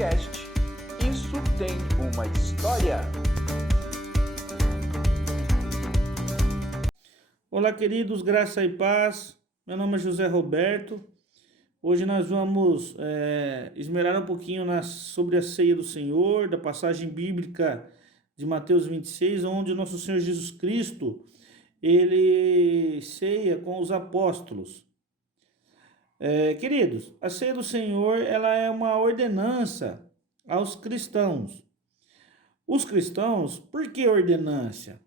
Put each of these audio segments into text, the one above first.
podcast Isso Tem Uma História. Olá, queridos, graça e paz. Meu nome é José Roberto. Hoje nós vamos esmerar um pouquinho sobre a ceia do Senhor, da passagem bíblica de Mateus 26, onde o nosso Senhor Jesus Cristo, ele ceia com os apóstolos. Queridos, a ceia do Senhor, ela é uma ordenança aos cristãos. Os cristãos, por que ordenância?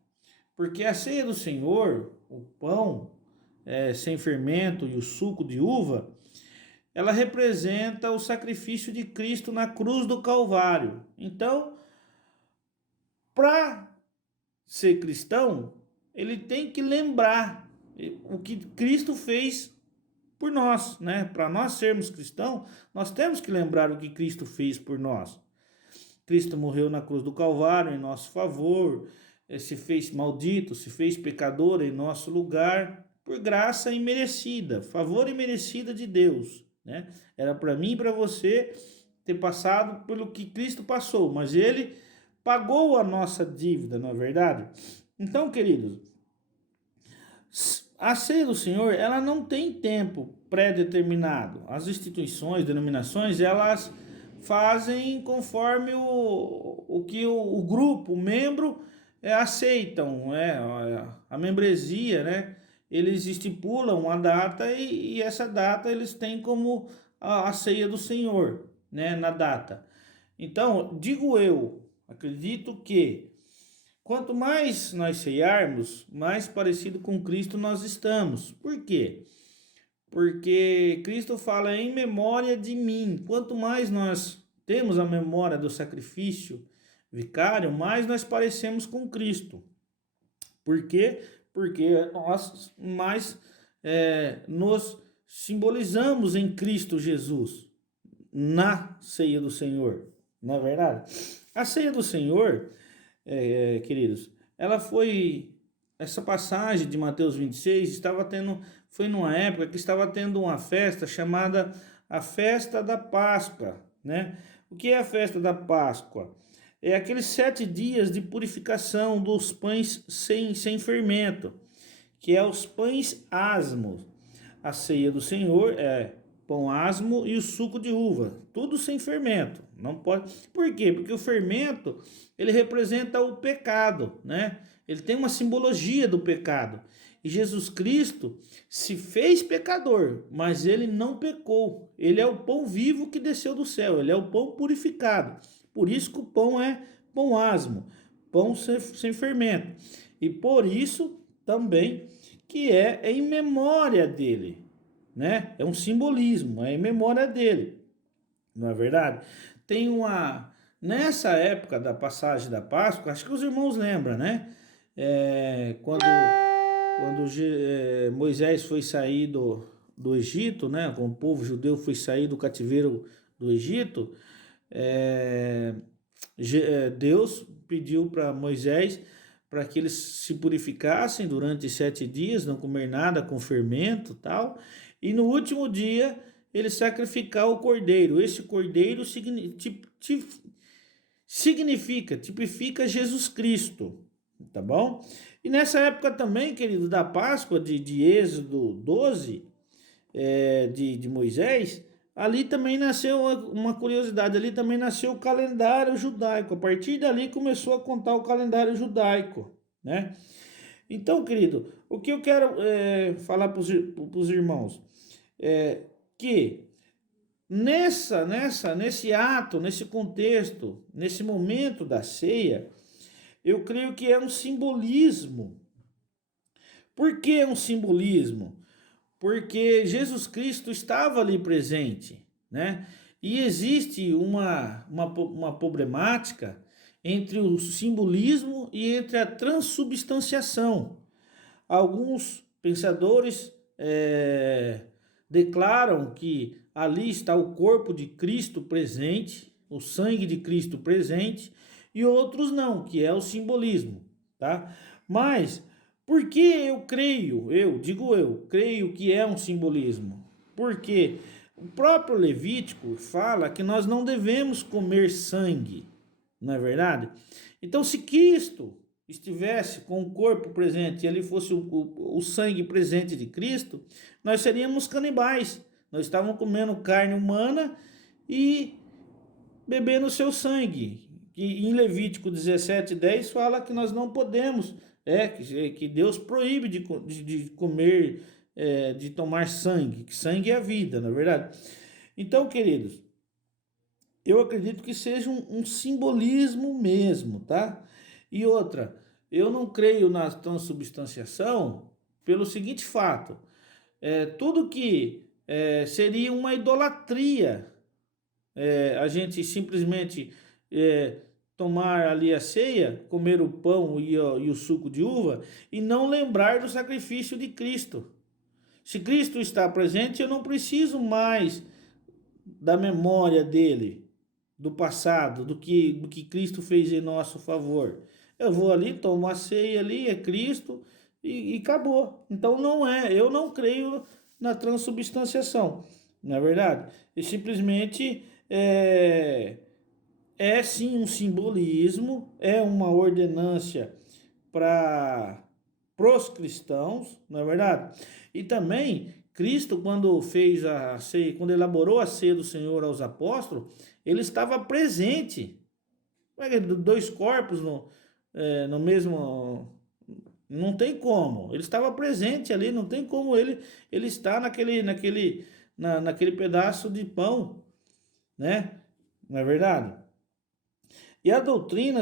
Porque a ceia do Senhor, o pão sem fermento e o suco de uva, ela representa o sacrifício de Cristo na cruz do Calvário. Então, para ser cristão, ele tem que lembrar o que Cristo fez por nós, né? Para nós sermos cristãos, nós temos que lembrar o que Cristo fez por nós. Cristo morreu na cruz do Calvário em nosso favor, se fez maldito, se fez pecador em nosso lugar, por graça imerecida, favor imerecida de Deus, né? Era para mim e para você ter passado pelo que Cristo passou, mas ele pagou a nossa dívida, não é verdade? Então, queridos, a ceia do Senhor, ela não tem tempo pré-determinado. As instituições, denominações, elas fazem conforme o que o grupo, o membro aceitam, a membresia, né? Eles estipulam a data e essa data eles têm como a ceia do Senhor, né? Na data. Então, digo eu, acredito que quanto mais nós ceiarmos, mais parecido com Cristo nós estamos. Por quê? Porque Cristo fala em memória de mim. Quanto mais nós temos a memória do sacrifício vicário, mais nós parecemos com Cristo. Por quê? Porque nós mais nos simbolizamos em Cristo Jesus na ceia do Senhor. Não é verdade? A ceia do Senhor, queridos, essa passagem de Mateus 26 foi numa época que estava tendo uma festa chamada a Festa da Páscoa, né? O que é a Festa da Páscoa? É aqueles 7 dias de purificação dos pães sem fermento, que é os pães asmos. A ceia do Senhor é pão asmo e o suco de uva, tudo sem fermento. Não pode. Por quê? Porque o fermento, ele representa o pecado, né? Ele tem uma simbologia do pecado. E Jesus Cristo se fez pecador, mas ele não pecou. Ele é o pão vivo que desceu do céu, ele é o pão purificado. Por isso que o pão é pão asmo, pão sem fermento. E por isso também que é em memória dele, né? É um simbolismo, é em memória dele. Não é verdade? Nessa época da passagem da Páscoa, acho que os irmãos lembram, né? Quando Moisés foi sair do Egito, né? Quando o povo judeu foi sair do cativeiro do Egito, Deus pediu para Moisés para que eles se purificassem durante 7 dias, não comer nada com fermento, tal, e no último dia ele sacrificar o cordeiro. Esse cordeiro tipifica Jesus Cristo, tá bom? E nessa época também, querido, da Páscoa de Êxodo 12, de Moisés, ali também nasceu uma curiosidade, ali também nasceu o calendário judaico. A partir dali começou a contar o calendário judaico, né? Então, querido, o que eu quero falar para os irmãos é que nesse ato, nesse contexto, nesse momento da ceia, eu creio que é um simbolismo. Por que é um simbolismo? Porque Jesus Cristo estava ali presente, né? E existe uma problemática entre o simbolismo e entre a transubstanciação. Alguns pensadores declaram que ali está o corpo de Cristo presente, o sangue de Cristo presente, e outros não, que é o simbolismo, tá? Mas por que eu creio que é um simbolismo? Porque O próprio Levítico fala que nós não devemos comer sangue, não é verdade? Então, se Cristo estivesse com o corpo presente e ele fosse o sangue presente de Cristo, nós seríamos canibais. Nós estávamos comendo carne humana e bebendo seu sangue. E em Levítico 17:10 fala que nós não podemos, que Deus proíbe de comer, de tomar sangue, que sangue é a vida, não é verdade? Então, queridos, eu acredito que seja um simbolismo mesmo, tá? E outra, eu não creio na transubstanciação pelo seguinte fato: tudo que seria uma idolatria, a gente simplesmente tomar ali a ceia, comer o pão e o suco de uva e não lembrar do sacrifício de Cristo. Se Cristo está presente, eu não preciso mais da memória dele, do passado, do que Cristo fez em nosso favor. Eu vou ali, tomo a ceia ali, é Cristo e acabou. Então eu não creio na transubstanciação, não é verdade? E simplesmente é sim um simbolismo, é uma ordenância para os cristãos, não é verdade? E também Cristo, quando fez a ceia, quando elaborou a ceia do Senhor aos apóstolos, ele estava presente. Dois corpos no mesmo. Não tem como. Ele estava presente ali, não tem como ele estar naquele pedaço de pão, né? Não é verdade? E a doutrina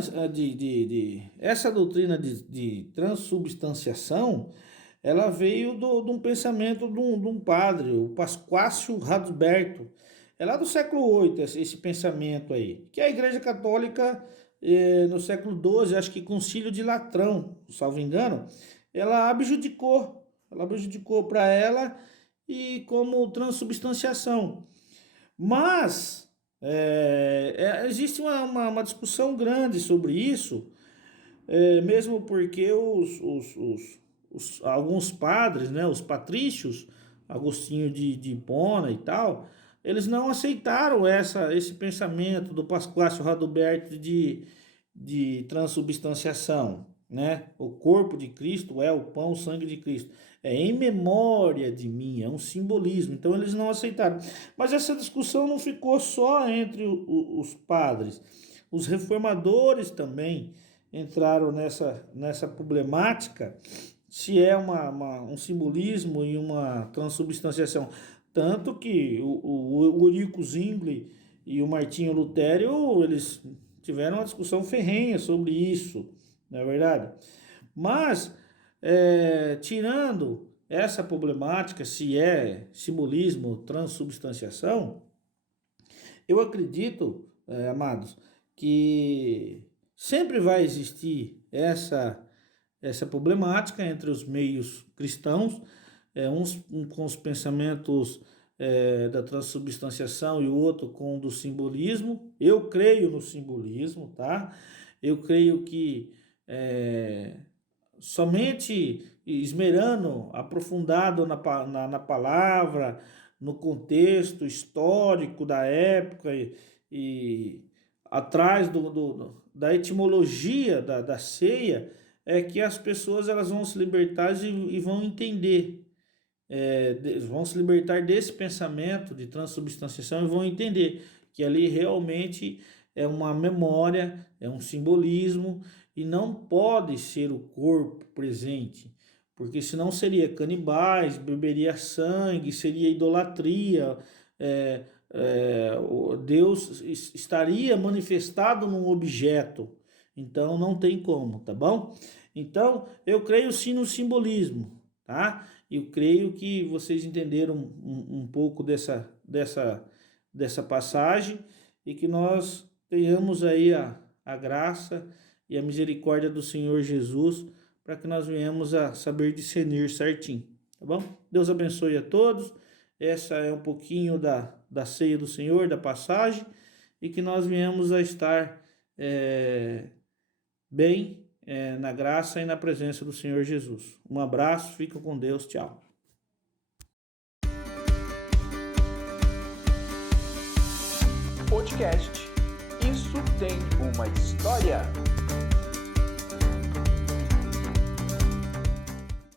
essa doutrina de transubstanciação, ela veio de um pensamento de um padre, o Pasquácio Radberto. É lá do século VIII esse pensamento aí, que a Igreja Católica, no século XII, acho que Concílio de Latrão, salvo engano, ela abjudicou para ela e como transubstanciação. Mas existe uma discussão grande sobre isso, mesmo porque alguns padres, né, os patrícios, Agostinho de Hipona e tal, eles não aceitaram esse pensamento do Pasquácio Radberto de transubstanciação, né? O corpo de Cristo é o pão, o sangue de Cristo. É em memória de mim, é um simbolismo. Então eles não aceitaram. Mas essa discussão não ficou só entre os padres. Os reformadores também entraram nessa problemática, se é um simbolismo e uma transubstanciação. Tanto que o Eurico Zwingli e o Martinho Lutério, eles tiveram uma discussão ferrenha sobre isso, não é verdade? Mas, tirando essa problemática, se é simbolismo, transubstanciação, eu acredito, amados, que sempre vai existir essa problemática entre os meios cristãos, uns com os pensamentos da transubstanciação e o outro com o do simbolismo. Eu creio no simbolismo, tá? Eu creio que somente esmerando, aprofundado na palavra, no contexto histórico da época e atrás da etimologia da ceia, é que as pessoas elas vão se libertar e vão entender, vão se libertar desse pensamento de transubstanciação e vão entender que ali realmente é uma memória, é um simbolismo e não pode ser o corpo presente, porque senão seria canibais, beberia sangue, seria idolatria, Deus estaria manifestado num objeto, então não tem como, tá bom? Então eu creio sim no simbolismo, tá? Eu creio que vocês entenderam um pouco dessa passagem e que nós tenhamos aí a graça e a misericórdia do Senhor Jesus para que nós venhamos a saber discernir certinho, tá bom? Deus abençoe a todos. Essa é um pouquinho da ceia do Senhor, da passagem, e que nós venhamos a estar bem na graça e na presença do Senhor Jesus. Um abraço, fica com Deus, tchau. podcast Isso Tem Uma História.